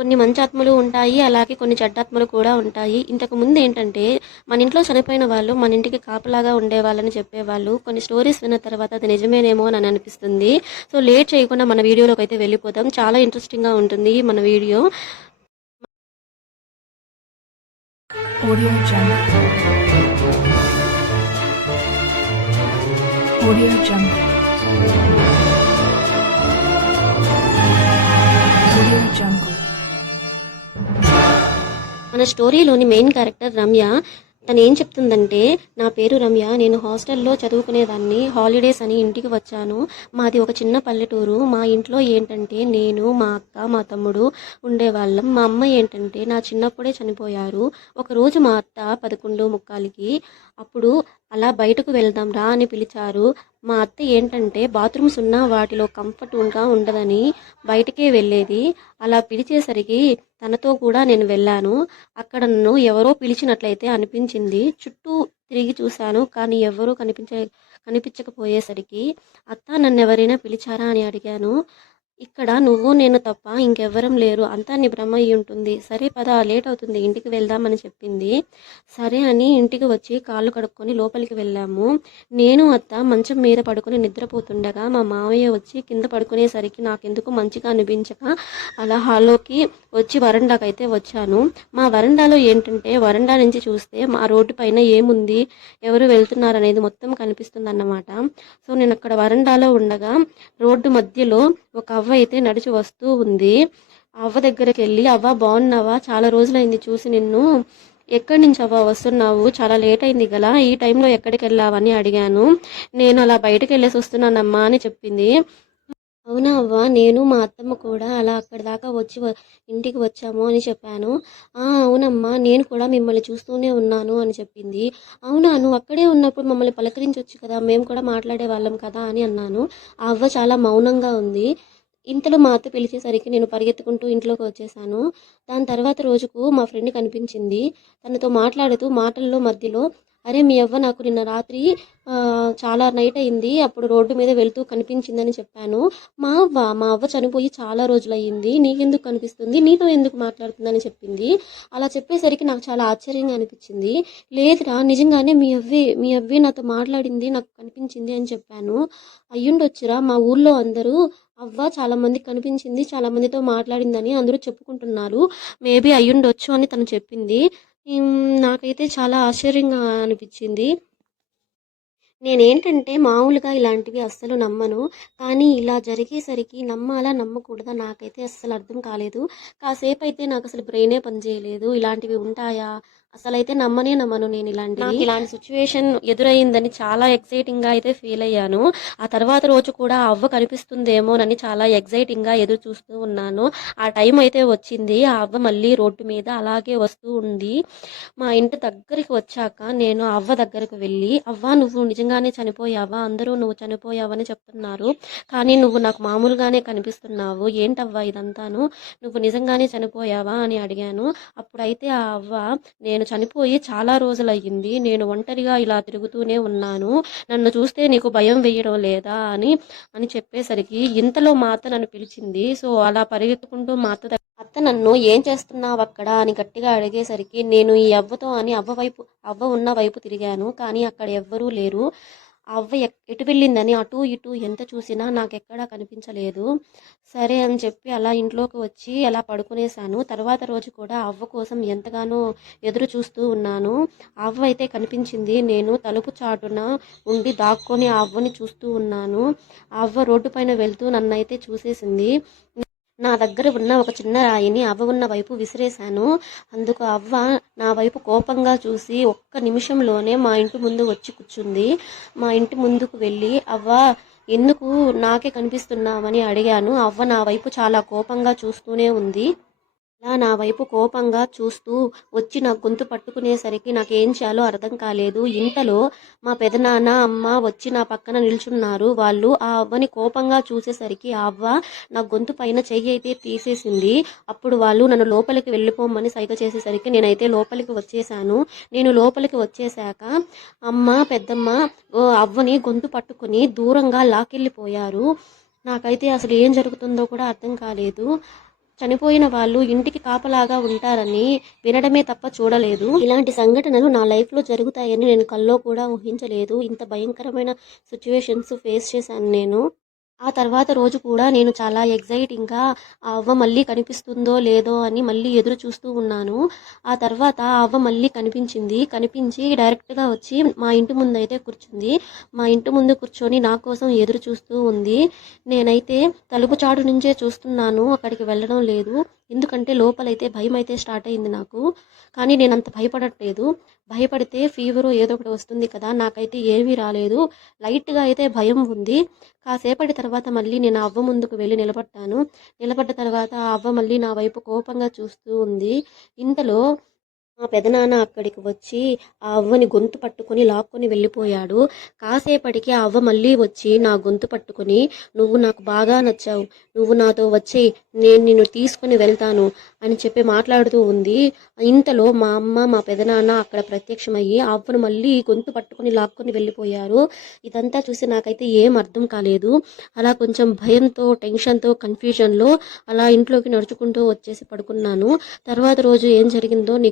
కొన్ని మంచి ఆత్మలు ఉంటాయి అలాగే కొన్ని చెడ్డాత్మలు కూడా ఉంటాయి. ఇంతకు ముందు ఏంటంటే మన ఇంట్లో చనిపోయిన వాళ్ళు మన ఇంటికి కాపలాగా ఉండేవాళ్ళని చెప్పేవాళ్ళు. కొన్ని స్టోరీస్ విన్న తర్వాత అది నిజమేనేమో అని అనిపిస్తుంది. సో లేట్ చేయకుండా మన వీడియోలోకి అయితే వెళ్ళిపోతాం చాలా ఇంట్రెస్టింగ్గా ఉంటుంది మన video. Audio Audio Jungle. Audio Jungle. మన స్టోరీలోని మెయిన్ క్యారెక్టర్ రమ్య తను ఏం చెప్తుందంటే నా పేరు రమ్య నేను హాస్టల్లో చదువుకునేదాన్ని హాలిడేస్ అని ఇంటికి వచ్చాను. మాది ఒక చిన్న పల్లెటూరు. మా ఇంట్లో ఏంటంటే నేను మా అక్క మా తమ్ముడు ఉండేవాళ్ళం. మా అమ్మ ఏంటంటే నా చిన్నప్పుడే చనిపోయారు. ఒకరోజు మా అత్త పదకొండు ముక్కాలకి అప్పుడు అలా బయటకు వెళ్దాం రా అని పిలిచారు. మా అత్త ఏంటంటే బాత్రూమ్స్ ఉన్న వాటిలో కంఫర్ట్గా ఉండదని బయటకే వెళ్ళేది. అలా పిలిచేసరికి తనతో కూడా నేను వెళ్ళాను. అక్కడ నన్ను ఎవరో పిలిచినట్లయితే అనిపించింది. చుట్టూ తిరిగి చూశాను. కానీ ఎవరూ కనిపించ కనిపించకపోయేసరికి అత్త నన్ను ఎవరైనా పిలిచారా? అని అడిగాను. ఇక్కడ నువ్వు నేను తప్ప ఇంకెవ్వరం లేరు. అంతా నీ భ్రమ అయి ఉంటుంది. సరే పద లేట్ అవుతుంది. ఇంటికి వెళ్దామని చెప్పింది. సరే అని ఇంటికి వచ్చి కాళ్ళు కడుక్కొని లోపలికి వెళ్ళాము. నేను అత్త మంచం మీద పడుకొని నిద్రపోతుండగా మా మామయ్య వచ్చి కింద పడుకునేసరికి నాకెందుకు మంచిగా అనిపించక అలా హాల్లోకి వచ్చి వరండాకైతే అయితే వచ్చాను. మా వరండాలో ఏంటంటే వరండా నుంచి చూస్తే మా రోడ్డు పైన ఏముంది ఎవరు వెళ్తున్నారు అనేది మొత్తం కనిపిస్తుంది అన్నమాట సో నేను అక్కడ వరండాలో ఉండగా రోడ్డు మధ్యలో ఒక అవ్వ అయితే నడిచి వస్తూ ఉంది. అవ్వ దగ్గరికి వెళ్ళి అవ్వ బాగున్నావా చాలా రోజులైంది చూసి నిన్ను. ఎక్కడి నుంచి అవ్వ వస్తున్నావు? చాలా లేట్ అయింది కదా ఈ టైంలో ఎక్కడికి వెళ్ళావని అడిగాను. నేను అలా బయటకు వెళ్ళేసి వస్తున్నానమ్మా అని చెప్పింది. అవునా అవ్వ నేను మా అత్తమ్మ కూడా అలా అక్కడి దాకా వచ్చి ఇంటికి వచ్చాము అని చెప్పాను. ఆ అవునమ్మా నేను కూడా మిమ్మల్ని చూస్తూనే ఉన్నాను అని చెప్పింది. అవునా నువ్వు అక్కడే ఉన్నప్పుడు మమ్మల్ని పలకరించవచ్చు కదా. మేము కూడా మాట్లాడే వాళ్ళం కదా అని అన్నాను. ఆ అవ్వ చాలా మౌనంగా ఉంది. ఇంతలో మా అత్త పిలిచేసరికి నేను పరిగెత్తుకుంటూ ఇంట్లోకి వచ్చేసాను. దాని తర్వాత రోజుకు మా ఫ్రెండ్ కనిపించింది. తనతో మాట్లాడుతూ మాటల్లో మధ్యలో అరే మీ అవ్వ నాకు నిన్న రాత్రి చాలా నైట్ అయింది అప్పుడు రోడ్డు మీద వెళ్తూ కనిపించిందని చెప్పాను. మా అవ్వ మా అవ్వ చనిపోయి చాలా రోజులు అయ్యింది నీకెందుకు కనిపిస్తుంది? నీతో ఎందుకు మాట్లాడుతుందని చెప్పింది. అలా చెప్పేసరికి నాకు చాలా ఆశ్చర్యంగా అనిపించింది. లేదురా నిజంగానే మీ అవ్వే మీ అవ్వే నాతో మాట్లాడింది నాకు కనిపించింది అని చెప్పాను. అయ్యుండొచ్చురా మా ఊర్లో అందరూ అవ్వ చాలా మంది కనిపించింది చాలా మందితో మాట్లాడిందని అందరూ చెప్పుకుంటున్నారు. మేబీ అయ్యుండొచ్చు అని తను చెప్పింది. నాకైతే చాలా ఆశ్చర్యంగా అనిపించింది. నేనేంటంటే మామూలుగా ఇలాంటివి అస్సలు నమ్మను. కానీ ఇలా జరిగేసరికి నమ్మాలా నమ్మకూడదా నాకైతే అస్సలు అర్థం కాలేదు. కాసేపు అయితే నాకు అసలు బ్రెయినే పనిచేయలేదు. ఇలాంటివి ఉంటాయా? అసలు అయితే నమ్మనే నమ్మను నేను ఇలాంటి నాకు ఇలాంటి సిచ్యువేషన్ ఎదురైందని చాలా ఎక్సైటింగ్గా అయితే ఫీల్ అయ్యాను. ఆ తర్వాత రోజు కూడా ఆ అవ్వ కనిపిస్తుందేమోనని చాలా ఎక్సైటింగ్గా ఎదురు చూస్తూ ఉన్నాను. ఆ టైం అయితే వచ్చింది. ఆ అవ్వ మళ్ళీ రోడ్డు మీద అలాగే వస్తూ ఉంది. మా ఇంటి దగ్గరికి వచ్చాక నేను ఆ అవ్వ దగ్గరకు వెళ్ళి అవ్వ నువ్వు నిజంగానే చనిపోయావా? అందరూ నువ్వు చనిపోయావని చెప్తున్నారు. కానీ నువ్వు నాకు మామూలుగానే కనిపిస్తున్నావు. ఏంటవ్వా ఇదంతాను? నువ్వు నిజంగానే చనిపోయావా? అని అడిగాను. అప్పుడైతే ఆ అవ్వ నేను చనిపోయి చాలా రోజులయ్యింది. నేను ఒంటరిగా ఇలా తిరుగుతూనే ఉన్నాను. నన్ను చూస్తే నీకు భయం వేయడం లేదా అని అని చెప్పేసరికి ఇంతలో మా అత్త నన్ను పిలిచింది. సో అలా పరిగెత్తుకుంటూ మా అత్త అత్త నన్ను ఏం చేస్తున్నావు అక్కడ? అని గట్టిగా అడిగేసరికి నేను ఈ అవ్వతో అని అవ్వ వైపు అవ్వ ఉన్న వైపు తిరిగాను. కానీ అక్కడ ఎవ్వరూ లేరు. అవ్వ ఎక్- ఎటు వెళ్ళిందని అటు ఇటు ఎంత చూసినా నాకు ఎక్కడా కనిపించలేదు. సరే అని చెప్పి అలా ఇంట్లోకి వచ్చి అలా పడుకునేశాను. తర్వాత రోజు కూడా అవ్వ కోసం ఎంతగానో ఎదురు చూస్తూ ఉన్నాను. ఆ అవ్వ అయితే కనిపించింది. నేను తలుపు చాటున ఉండి దాక్కొని ఆ అవ్వని చూస్తూ ఉన్నాను. ఆ అవ్వ రోడ్డు పైన వెళ్తూ నన్ను అయితే చూసేసింది. నా దగ్గర ఉన్న ఒక చిన్న రాయిని అవ్వ ఉన్న వైపు విసిరేశాను. అందుకు అవ్వ నా వైపు కోపంగా చూసి ఒక్క నిమిషంలోనే మా ఇంటి ముందు వచ్చి కూర్చుంది. మా ఇంటి ముందుకు వెళ్ళి అవ్వ ఎందుకు నాకే కనిపిస్తున్నామని అడిగాను. అవ్వ నా వైపు చాలా కోపంగా చూస్తూనే ఉంది. అలా నా వైపు కోపంగా చూస్తూ వచ్చి నా గొంతు పట్టుకునేసరికి నాకేం చేయాలో అర్థం కాలేదు. ఇంతలో మా పెదనాన్న అమ్మ వచ్చి నా పక్కన నిల్చున్నారు. వాళ్ళు ఆ అవ్వని కోపంగా చూసేసరికి ఆ అవ్వ నా గొంతు పైన చెయ్యి అయితే తీసేసింది. అప్పుడు వాళ్ళు నన్ను లోపలికి వెళ్ళిపోమని సైగ చేసేసరికి నేనైతే లోపలికి వచ్చేసాను. నేను లోపలికి వచ్చేసాక అమ్మ పెద్దమ్మ ఓ అవ్వని గొంతు పట్టుకుని దూరంగా లాకెళ్ళిపోయారు నాకైతే అసలు ఏం జరుగుతుందో కూడా అర్థం కాలేదు. చనిపోయిన వాళ్ళు ఇంటికి కాపలాగా ఉంటారని వినడమే తప్ప చూడలేదు. ఇలాంటి సంఘటనలు నా లైఫ్లో జరుగుతాయని నేను కల్లో కూడా ఊహించలేదు. ఇంత భయంకరమైన సిచ్యువేషన్స్ ఫేస్ చేశాను నేను. ఆ తర్వాత రోజు కూడా నేను చాలా ఎగ్జైటింగ్గా ఆ అవ్వ మళ్ళీ కనిపిస్తుందో లేదో అని మళ్ళీ ఎదురు చూస్తూ ఉన్నాను. ఆ తర్వాత ఆ అవ్వ మళ్ళీ కనిపించింది. కనిపించి డైరెక్ట్గా వచ్చి మా ఇంటి ముందు అయితే కూర్చుంది. మా ఇంటి ముందు కూర్చొని నా కోసం ఎదురు చూస్తూ ఉంది. నేనైతే తలుపు చాటు నుంచే చూస్తున్నాను. అక్కడికి వెళ్ళడం లేదు. ఎందుకంటే లోపలైతే భయం అయితే స్టార్ట్ అయింది నాకు. కానీ నేను అంత భయపడట్లేదు. భయపడితే ఫీవర్ ఏదో ఒకటి వస్తుంది కదా నాకైతే ఏమీ రాలేదు. లైట్గా అయితే భయం ఉంది. కాసేపటి తర్వాత మళ్ళీ నేను అవ్వ ముందుకు వెళ్ళి నిలబడ్డాను. నిలబడ్డ తర్వాత ఆ అవ్వ మళ్ళీ నా వైపు కోపంగా చూస్తూ ఉంది. ఇంతలో మా పెదనాన్న అక్కడికి వచ్చి ఆ అవ్వని గొంతు పట్టుకొని లాక్కొని వెళ్ళిపోయాడు. కాసేపటికి ఆ అవ్వ మళ్ళీ వచ్చి నా గొంతు పట్టుకుని నువ్వు నాకు బాగా నచ్చావు. నువ్వు నాతో వచ్చి నేను నిన్ను తీసుకొని వెళ్తాను అని చెప్పి మాట్లాడుతూ ఉంది. ఇంతలో మా అమ్మ మా పెదనాన్న అక్కడ ప్రత్యక్షమయ్యి ఆ అవ్వను మళ్ళీ గొంతు పట్టుకొని లాక్కొని వెళ్ళిపోయారు. ఇదంతా చూసి నాకైతే ఏం అర్థం కాలేదు. అలా కొంచెం భయంతో టెన్షన్తో కన్ఫ్యూజన్లో అలా ఇంట్లోకి నడుచుకుంటూ వచ్చేసి పడుకున్నాను. తర్వాత రోజు ఏం జరిగిందో నీకు